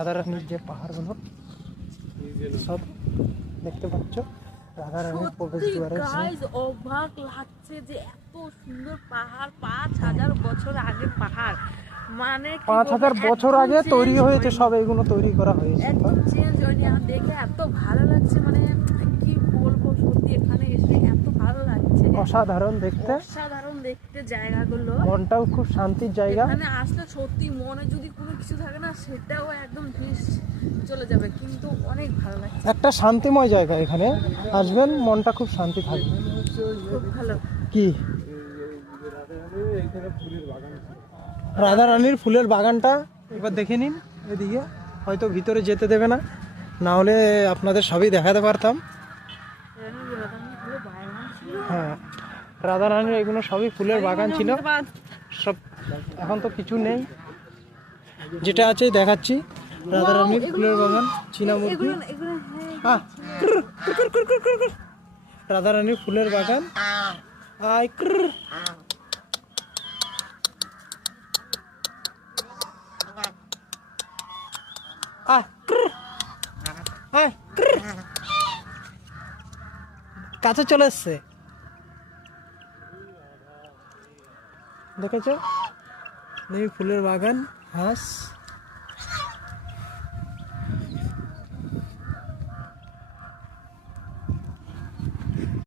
রাধারানীর যে পাহাড়গুলো সব দেখতে পাচ্ছ, রাধারানীর প্রবেশ দ্বারে। অবাক লাগছে যে এত সুন্দর পাহাড়, 5000 বছর আগে পাহাড়, মানে 5000 বছর আগে তৈরি হয়েছে, সব এগুলো তৈরি করা হয়েছে, একদম চেঞ্জ হয়নি। আর দেখে এত ভালো লাগছে, মানে কি বলবো, সত্যি এখানে এসে এত ভালো লাগছে, অসাধারণ দেখতে, অসাধারণ দেখতে জায়গাগুলো। মনটাও খুব শান্তির জায়গা। এখানে আসলে সত্যি মনে যদি কোনো কিছু থাকে না, সেটাও একদম চলে যাবে, কিন্তু অনেক ভালো লাগছে। একটা শান্তিময় জায়গা, এখানে আসবেন মনটা খুব শান্তি থাকবে। খুব ভালো। কি রাধারানীর ফুলের বাগানটা এবার দেখে নিন। এদিকে হয়তো ভিতরে যেতে দেবে না, না হলে আপনাদের সবই দেখাতে পারতাম। হ্যাঁ, রাধারানীর এগুলো সবই ফুলের বাগান ছিল সব, এখন তো কিছু নেই। যেটা আছে দেখাচ্ছি, রাধারানীর ফুলের বাগান, চীনা মুরগি, রাধারানীর ফুলের বাগান। আই কাছে চলে এসছে, দেখেছ ফুলের বাগান, হাঁস।